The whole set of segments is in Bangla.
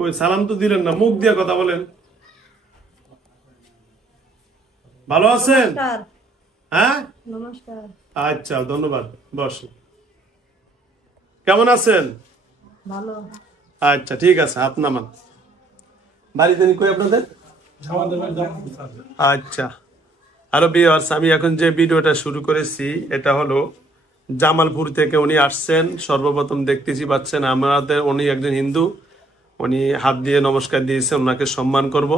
ওই সালাম তো দিলেন না, মুখ দিয়ে কথা বলেন। ভালো আছেন? হ্যাঁ, নমস্কার। আচ্ছা, ধন্যবাদ। বসুন। কেমন আছেন? ভালো। আচ্ছা, ঠিক আছে, হাত নামান। বাড়িতে কই আপনাদের? আচ্ছা। আরো ভিউয়ার্স, আমি এখন যে ভিডিওটা শুরু করেছি এটা হলো জামালপুর থেকে উনি আসছেন। সর্বপ্রথম দেখতেছি পাচ্ছেন আমাদের, উনি একজন হিন্দু, উনি হাত দিয়ে নমস্কার দিয়েছেন, ওনাকে সম্মান করব,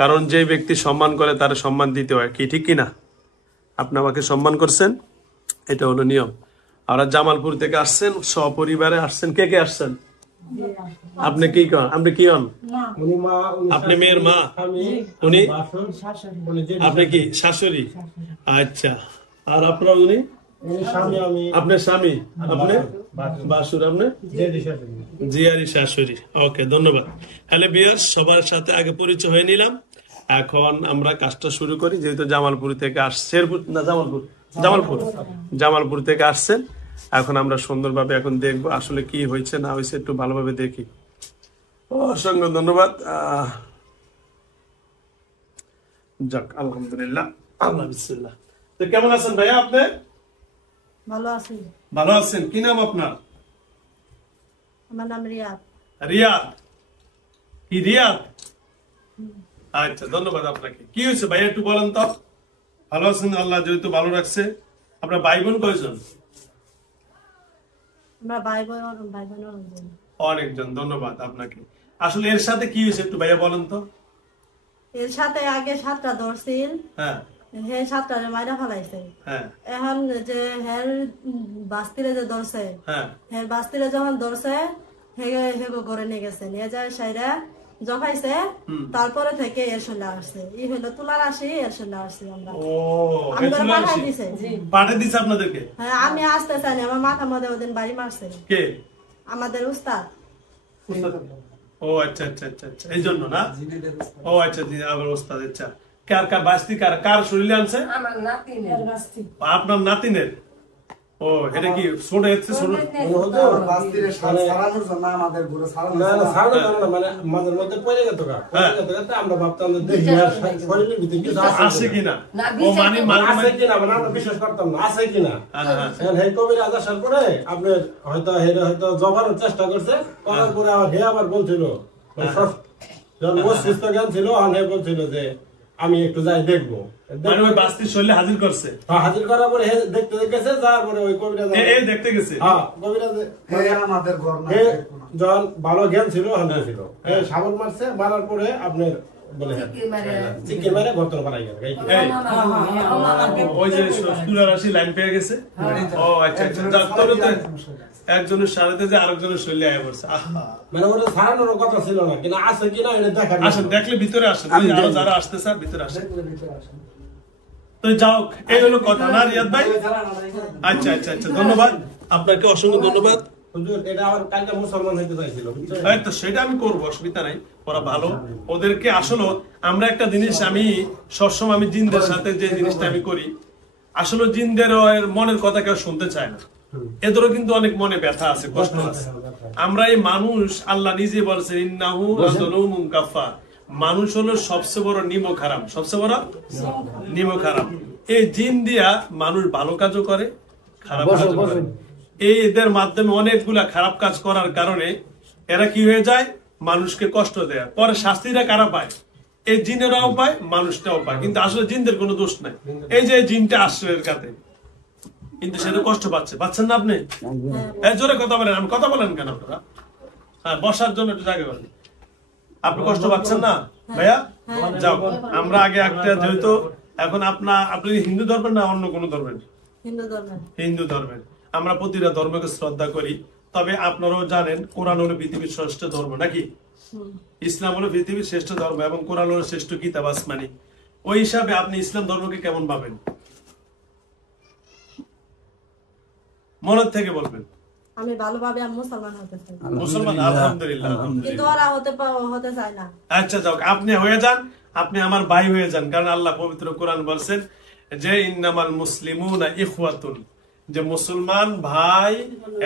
কারণ যে ব্যক্তি সম্মান করে তার সম্মান দিতে হয়, কি ঠিক কিনা? আপনি আমাকে সম্মান করছেন, এটা হলো নিয়ম। আর জামালপুর থেকে আসছেন, সপরিবারে আসছেন। কে কে আসছেন? আপনি কি করেন? আপনি কি হন? আপনি মেয়ের মা? উনি আপনি কি শাশুড়ি? আচ্ছা। আর আপনার উনি আপনার স্বামী, আপনি বাসুর, আপনি জিয়ারি শাশুড়ি। ওকে, ধন্যবাদ। হ্যালো ভিউয়ার্স, সবার সাথে আগে পরিচয় হয়ে নিলাম। এখন আমরা কাজটা শুরু করি। যেহেতু জামালপুর থেকে আসছেন, না জামালপুর থেকে আসছেন, এখন আমরা সুন্দরভাবে এখন দেখবো আসলে কি হয়েছে না হয়েছে, একটু ভালোভাবে দেখি। অসংখ্য ধন্যবাদ। যাক, আলহামদুলিল্লাহ, আল্লাহ বিসমিল্লাহ। তো কেমন আছেন ভাইয়া আপনি? ভালো আছি। ভালো আছেন। কি নাম আপনার? আমার নাম রিয়াদ। রিয়াদ? কি রিয়াদ? আচ্ছা, ধন্যবাদ আপনাকে। কি হয়েছে ভাইয়া একটু বলেন তো। ভালো আছেন? আল্লাহ যেহেতু ভালো রাখছে। আপনার ভাই বোন কয়জন? আমরা ভাই বোন অনেকজন। ধন্যবাদ আপনাকে। আসলে এর সাথে কি হয়েছে একটু ভাইয়া বলেন তো। এর সাথে আগে 7টা ধরছিল। হ্যাঁ, হে 7টারে মাইরা ফেলাইছে। হ্যাঁ, এখন যে হের বাস্তিরে যে ধরছে, হ্যাঁ, হের বাস্তিরে যখন ধরছে হেগো করে নিয়ে গেছে, নিয়ে যায় সাইরা জখাইছে। তারপরে থেকে এর সঙ্গে আসছে, ই হইলো তুলার আসি, এর সঙ্গে আসছি আমরা। ও, আমি করে পাঠাই দিছে। পাঠিয়ে দিছে আপনাদেরকে? হ্যাঁ, আমি আসতে চাইনি, আমার মাথা মধ্যে ওদিন বাড়ি মারছে। কে? আমাদের উস্তাদ। ও আচ্ছা আচ্ছা আচ্ছা আচ্ছা, এই জন্য না? ও আচ্ছা, আবার ওস্তাদ। আচ্ছা, কার কার বাস্তি, কার কার শরীরে আনছে? আমার নাতিনের বাস্তি। আপনার নাতিনের? ও, এটা কি ছোট হচ্ছে? ছোট আছে কিনা? ও মানে বিশ্বাস করতাম না আছে কিনা। কবির আসার পরে আপনার হয়তো জবানোর চেষ্টা করছে, করার পরে হে আবার বলছিল, যখন মস্তিষ্ক জ্ঞান ছিল, হে বলছিল যে আমি একটু যাই দেখবো। বাস্তির শরীরে হাজির করছে? হাজির করার পরে দেখতে গেছে, যাওয়ার পরে ওই কবিরাজ দেখতে গেছে। হ্যাঁ, কবিরাজ যখন ভালো জ্ঞান ছিল, ছিল সাবল মারছে, মারার পরে আপনার বলে চিকেন মারে গর্ত বানাই গেছে। ওই যে তুলার রাশি লাইন পেয়ে গেছে। ও আচ্ছা আচ্ছা, একজনের সারাতে যে আরেকজনের শরীরে আয়া পড়ছে। মানে ওটা ছাড়ানোর কথা ছিল না, কিন্তু আছে কিনা এটা দেখা। আসেন, দেখলে ভিতরে আসেন, আরো যারা আসতে স্যার ভিতরে আসেন। তো যাও, এই হলো কথা না রিয়াদ ভাই? আচ্ছা আচ্ছা আচ্ছা, ধন্যবাদ আপনাকে, অসংখ্য ধন্যবাদ। এটা আবার কালকে মুসলমান হইতে চাইছিল, তো সেটা আমি করবো, অসুবিধা নাই, ওরা ভালো। ওদেরকে আসলে আমরা একটা জিনিস, আমি সবসময় আমি জিনদের সাথে যে জিনিসটা আমি করি, আসলে জিনদের মনের কথা কেউ শুনতে চায় না। এদেরও কিন্তু অনেক মনে ব্যথা আছে, কষ্ট আছে। আমরা এই মানুষ, আল্লাহ নিজে বলছেন ইন্নাহু লাযুলুমুন কাফফার, মানুষ হলো সবচেয়ে বড় নিমক হারাম, সবচেয়ে বড় নিমক হারাম। এই জিন দিয়া মানুষ ভালো কাজও করে, খারাপ কাজও করে। এই এদের মাধ্যমে অনেকগুলা খারাপ কাজ করার কারণে এরা কি হয়ে যায়, মানুষকে কষ্ট দেয়, পরে শাস্তিটা কারা পায়? এই জিনেরাও পায়, মানুষটাও পায়। কিন্তু আসলে জিনদের কোনো দোষ নাই। এই যে জিনটা আসছে এর কাছে, কিন্তু সে তো কষ্ট পাচ্ছে, পাচ্ছেন না আপনি? জোরে কথা বলেন, আমি কথা বলেন কেন আপনারা? হ্যাঁ, বসার জন্য একটু জায়গা বলেন। আপনি কষ্ট পাচ্ছেন না ভাইয়া? যাও, আমরা আগে একটা, যেহেতু এখন আপনি হিন্দু ধর্মের না অন্য কোনো ধর্মের? হিন্দু ধর্মের। আমরা প্রতিটা ধর্মকে শ্রদ্ধা করি, তবে আপনারাও জানেন কোরআন হলো পৃথিবীর শ্রেষ্ঠ ধর্ম, নাকি? ইসলাম হলো পৃথিবীর শ্রেষ্ঠ ধর্ম এবং কোরআন হলো শ্রেষ্ঠ কিতাব আসমানি। ওই হিসাবে আপনি ইসলাম ধর্মকে কেমন পাবেন? মনের থেকে বলবেন। আমি ভালোভাবে মুসলমান হতে চাই। মুসলমান, আলহামদুলিল্লাহ। কিন্তু ওরা হতে চায় না। আচ্ছা, যাও, আপনি হয়ে যান, আপনি আমার ভাই হয়ে যান, কারণ আল্লাহ পবিত্র কোরআন বলছেন যে ইন্নামাল মুসলিমুনা ইখওয়াতুন, যে মুসলমান ভাই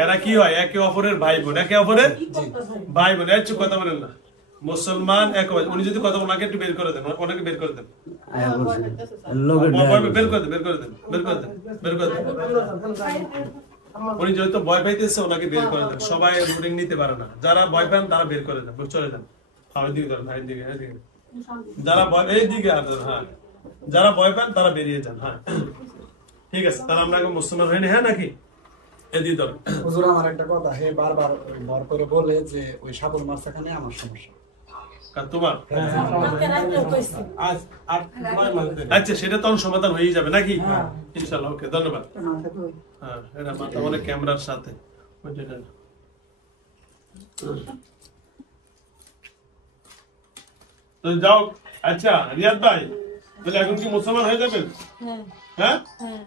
এরা কি হয়, একে অপরের ভাই বোন, একে অপরের ভাই বোন। একটু কথা বলেন না, মুসলমান এক উনি যদি কথা ওনাকে একটু বের করে দেন, ওনাকে বের করে দেন, বের করে দেন, বের করে দেন, বের করে দেন, বের করে দেন। উনি যেহেতু ভয় পাইতেছে ওনাকে বের করে দেন, সবাই রুটিং নিতে পারে না, যারা ভয় পান তারা বের করে দেন, চলে যান। হ্যাঁ দিকে ধরেন, হ্যাঁ দিকে, হ্যাঁ দিকে, যারা ভয় এই দিকে, হ্যাঁ যারা ভয় পান তারা বেরিয়ে যান। হ্যাঁ ঠিক আছে, তাহলে আমরা মুসলমান হয়নি, হ্যাঁ নাকি? এদিকে ধরেন। হুজুর আমার একটা কথা, হে বারবার ভর করে বলে যে ওই সাপের মাছখানে আমার সমস্যা। তোমার আজ 8-9 মাস ধরে। আচ্ছা, সেটা তখন সমাধান হয়ে যাবে নাকি? ইনশাআল্লাহ। ওকে, ধন্যবাদ। হ্যাঁ, এটা মাথা অনেক ক্যামেরার সাথে তো যাও। আচ্ছা রিয়াদ ভাই, তাহলে এখন কি মুসলমান হয়ে যাবেন? হ্যাঁ হ্যাঁ হ্যাঁ।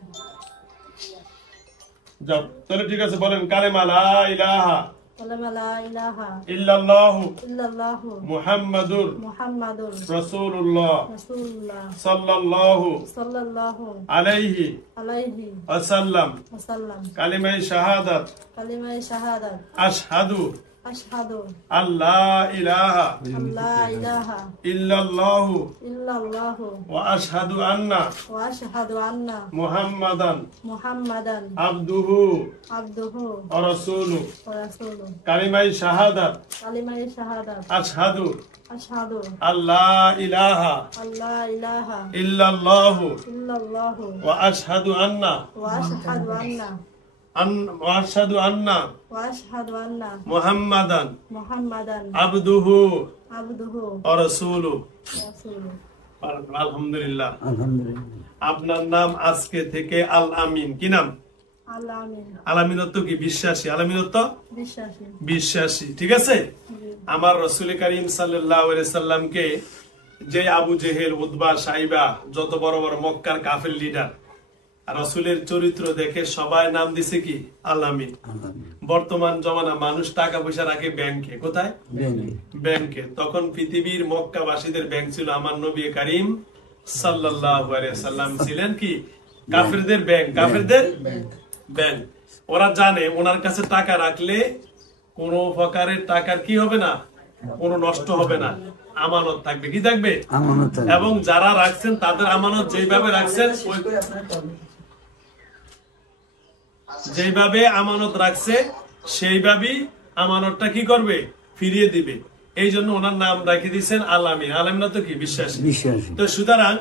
যাও তাহলে, ঠিক আছে, বলেন কালেমা লা ইলাহা কালেমা লা ইলাহা ইল্লাল্লাহু ইল্লাল্লাহু মুহাম্মাদুর মুহাম্মাদুর রাসূলুল্লাহ রাসূলুল্লাহ সাল্লাল্লাহু সাল্লাল্লাহু আলাইহি আলাইহি ওয়াসাল্লাম। ওয়াসাল্লাম। কালিমায়ে শাহাদাত কালিমায়ে শাহাদাত আশহাদু আশহাদু আল্লাহ ইলাহা আল্লা ইলাহা ইল্লাল্লাহু ইল্লাল্লাহু ওয়া আশহাদু আন্না ওয়া আশহাদু আন্না মুহাম্মাদান মুহাম্মাদান আবদুহু আবদুহু ওয়া রাসূলুহু। ওয়া রাসূলুহু। কালিমায়ে শাহাদাত কালিমায়ে শাহাদাত আশহাদু আশহাদু আল্লাহ ইলাহা আল্লা ইলাহা ইল্লাল্লাহু ইল্লাল্লাহু ওয়া আশহাদু আন্না ওয়া আশহাদু আন্না ওয়া আশহাদু আন্না ওয়া আশহাদু আন্না মুহাম্মাদান মুহাম্মাদান আবদুহু আবদুহু ওয়া রাসূলুহু। ওয়া রাসূলুহু। আলহামদুলিল্লাহ। আলহামদুলিল্লাহ। আপনার নাম আজকে থেকে আল আমিন। কি নাম? আল্লাহ আমিন। আল আমিন অর্থ কি? বিশ্বাসী। আল আমিন অর্থ বিশ্বাসী। বিশ্বাসী, ঠিক আছে। আমার রাসূল করিম সাল্লাল্লাহু আলাইহি সাল্লামকে যে আবু জেহেল, উতবা, সাইবা, যত বড় বড় মক্কার কাফের লিডার, রাসূলের চরিত্র দেখে সবাই নাম দিছে কি? আল আমিন। বর্তমান জমানা মানুষ টাকা পয়সা রাখে ব্যাংকে। কোথায়? ব্যাংকে। তখন পৃথিবীর মক্কাবাসীদের ব্যাংক ছিল আমার নবী করিম সাল্লাল্লাহু আলাইহি সাল্লাম ছিলেন কি? কাফেরদের ব্যাংক। কাফেরদের ব্যাংক। ওরা জানে ওনার কাছে টাকা রাখলে কোন প্রকারের টাকার কি হবে না, কোনো নষ্ট হবে না, আমানত থাকবে। কি থাকবে? এবং যারা রাখছেন তাদের আমানত যেইভাবে রাখছেন, যেইভাবে আমানত রাখছে সেইভাবেই আমানতটা কি করবে? ফিরিয়ে দিবে। এই জন্য ওনার নাম রাখি দিয়েছেন আল আমিন। আল আমিন তো কি? বিশ্বাসী। তো সুতরাং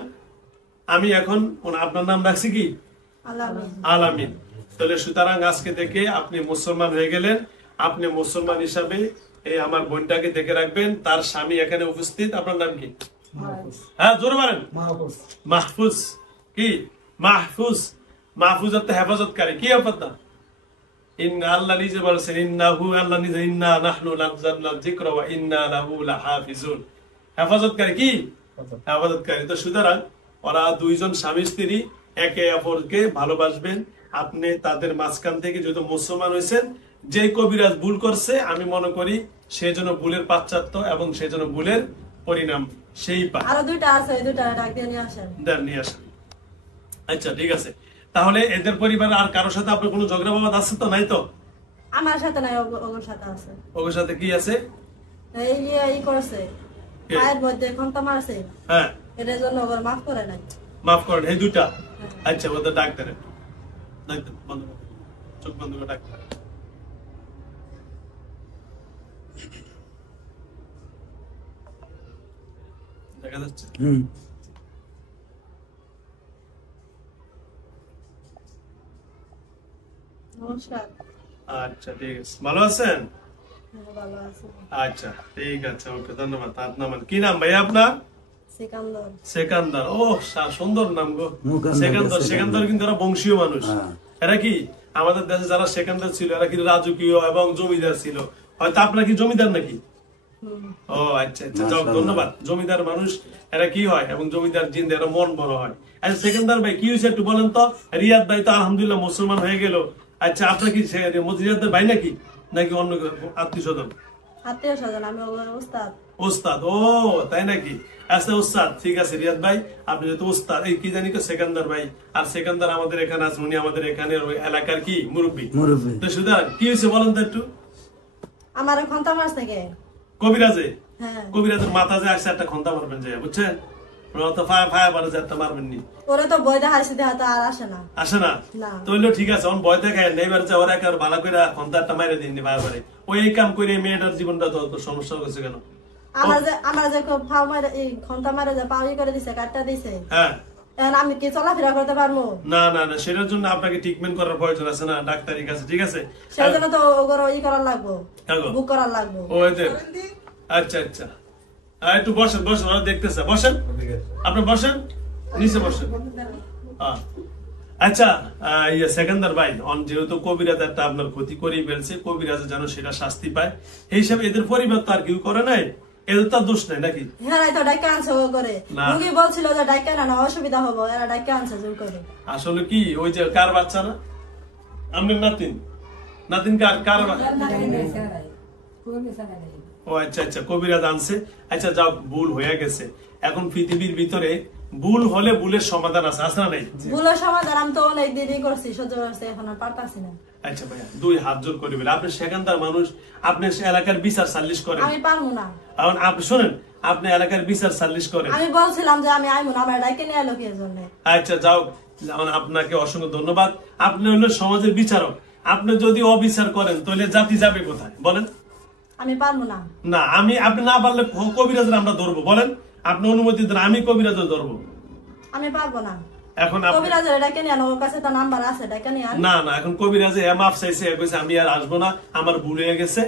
আমি এখন আপনার নাম রাখছি কি? আল আমিন। আল আমিন। তাহলে সুতরাং আজকে থেকে আপনি মুসলমান হয়ে গেলেন। আপনি মুসলমান হিসাবে এই আমার বোনটাকে দেখে রাখবেন। তার স্বামী এখানে উপস্থিত। আপনার নাম কি? হ্যাঁ জোরে বলেন। মাহফুজ। কি? মাহফুজ। মাহফুজ অর্থ হেফাজতকারী। কি হেফাজত? আল্লাহ নিজে বলেছেন ইন্নাহু, আল্লাহ নিজে ইন্না নাহনু নাযালনা যিকরা ওয়া ইন্না লাহু লাহাফিজুন। হেফাজতকারী। কি? হেফাজতকারী। তো সুতরাং ওরা দুইজন স্বামী স্ত্রী একে অপরকে ভালোবাসবেন। আপনি তাদের মাঝখান থেকে যদি মুসলমান হয়েছেন, যে কবিরাজ ভুল করছে আমি মনে করি সেজন্য ভুলের পাশ্চাত্য এবং সেজন্য ভুলের পরিণাম সেই পায়। আরো দুইটা আছে, দুইটা ডাক দিয়ে নিয়ে আসেন। দেন নিয়ে আসেন। আচ্ছা ঠিক আছে। তাহলে এদের পরিবার আর কারোর সাথে আপনার কোনো ঝগড়া বাবাদ আছে তো? নাই তো? আমার সাথে নাই, ওর সাথে আছে। ওর সাথে কি আছে? এই করেছে, পায়ের মধ্যে ঘন্টা মারছে। হ্যাঁ, এটার জন্য ওর মাফ করে নাই। মাফ করেন। এই দুটা। আচ্ছা ওদের ডাক্তারে ডাক্তার বন্ধ করো। চোখ বন্ধ করে ডাক্তার। দেখা যাচ্ছে? নমস্কার। আচ্ছা ঠিক আছে। ভালো আছেন? হ্যাঁ, ভালো আছি। আচ্ছা ঠিক আছে, ওকে, ধন্যবাদ। আপনার নাম কি? নাম ভাইয়া আপনার? সিকান্দর। সেকান্দার। ও সুন্দর নাম গো, সেকান্দার। সেকান্দার কিন্তু এরা বংশীয় মানুষ। এরা কি আমাদের দেশে যারা সেকান্দার ছিল এরা কিন্তু রাজকীয় এবং জমিদার ছিল। হয়তো আপনার কি জমিদার নাকি? ও আচ্ছা আচ্ছা, যাও ধন্যবাদ। জমিদার মানুষ এরা কি হয়, এবং জমিদার জিন্দে এরা মন বড় হয়। আচ্ছা সেকেন্দার ভাই কি হয়েছে একটু বলেন তো? রিয়াদ ভাই তো আলহামদুলিল্লাহ মুসলমান হয়ে গেল। আচ্ছা আপনার কি রিয়াদের ভাই নাকি, নাকি অন্য আত্মীয় স্বজন? আত্মীয় স্বজন। আমি ওর ওস্তাদ। ওস্তাদ। ও তাই নাকি? আচ্ছা ওস্তাদ, ঠিক আছে রিয়াদ ভাই, আপনি যেহেতু ওস্তাদ, এই কি জানি তো সেকান্দার ভাই, আর সেকান্দার আমাদের এখানে আছে, উনি আমাদের এখানে এলাকার কি মুরব্বী। তো সুতরাং কি হয়েছে বলেন তো একটু? আমার ঘন্টা মারছে কে? কবিরাজে। হ্যাঁ। কবিরাজের মাথা যে আসছে একটা খন্তা মারবেন যে, বুঝছেন? ওরা তো ফায়া পারে যে একটা মারবেন নি। ওরা তো বই দেখাইছে দেখা তো আর আসে না। আসে না? না। তো হইলো ঠিক আছে, অন ভয় দেখায় না, এবার যে ওরা একেবারে ভালো করে খন্তা একটা মাইরে দিননি ভাই পারে। ওই এই কাম করে এই মেয়েটার জীবনটা তো সমস্যা হয়েছে কেন? আমার যে ফাও মারে এই ঘন্টা মারে যে পাউই করে দিছে কাটটা দিছে, হ্যাঁ। এখন আমি কি চলাফেরা করতে পারবো? না না না, সেটার জন্য আপনাকে ট্রিটমেন্ট করার প্রয়োজন আছে না ডাক্তারের কাছে, ঠিক আছে? সেই জন্য তো ওগুলো ই করার লাগবো, হ্যাঁ গো। বুক করার লাগবো। ও এদের আচ্ছা আচ্ছা, একটু বসেন বসেন, ওরা দেখতেছে, বসেন আপনি, বসেন নিচে বসেন। আচ্ছা ইয়ে সেকেন্দার ভাই, যেহেতু কবিরাজ একটা আপনার ক্ষতি করেই ফেলছে, কবিরাজ যেন সেটা শাস্তি পায় এই হিসাবে এদের পরিবার তো আর কেউ করে নাই, এদের তো দোষ নাই নাকি? হ্যাঁ তো ডাইকা আনছে ও করে, না। রুগী বলছিল যে ডাইকা না অসুবিধা হবো, এরা ডাইকা আনছে জোর করে। আসলে কি ওই যে কার বাচ্চা না আপনার নাতিন, নাতিন কার ও আচ্ছা আচ্ছা, কবিরাজ আনছে। আচ্ছা যাও, ভুল হয়ে গেছে, এখন পৃথিবীর ভিতরে ভুল হলে ভুলের সমাধান আছে, আছে না নাই? ভুলের সমাধান আমি তো অনেক দিনই করছি, সহ্য করছি, এখন আর পারতাছি না। আচ্ছা ভাইয়া, দুই হাত জোর করে বলে, আপনি সেখানকার মানুষ, আপনি এলাকার বিচার সালিশ করেন। আমি পারবো না। এখন আপনি শোনেন, আপনি এলাকার বিচার সালিশ করেন। আমি বলছিলাম যে আমি আইমু না, আমার ডাইকে নিয়ে এলো কি এর জন্য। আচ্ছা যাও, আপনাকে অসংখ্য ধন্যবাদ। আপনি হলো সমাজের বিচারক, আপনি যদি অবিচার করেন তাহলে জাতি যাবে কোথায় বলেন? আমি পারবো না। না, আপনি না পারলে কবিরাজের আমরা ধরবো, বলেন আপনি অনুমতি দেন, আমি কবিরাজের ধরবো। আমি পারবো না। এখন কবিরাজের ডাইকে নিয়ে আনো, ওর কাছে তো নাম্বার আছে, ডাইকে নিয়ে আন। না না, এখন কবিরাজে মাফ চাইছে, কইছে আমি আর আসবো না, আমার ভুল হয়ে গেছে,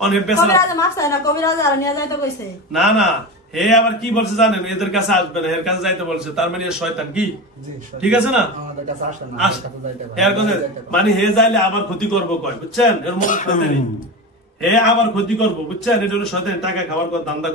অনেক বেশি। কবিরাজে মাফ চাই না, কবিরাজ আর নিয়ে যাইতে কইছে। না না, হে আবার কি বলছে জানেন, এদের কাছে আসবে না, এর কাছে যাইতে বলছে, তার মানে এ শয়তান কি? জি, সত্যি। ঠিক আছে না? আমাদের কাছে আসে না, আস- আমার কাছে যাইতে পারে, এর কথা যাইতে পারে। মানে হে যাইলে আবার ক্ষতি করবো কয়, বুঝছেন? এর মধ্যে হে আবার ক্ষতি করবো, বুঝছেন? এটা হলো শয়তান, টাকা খাওয়ার ধান্দা।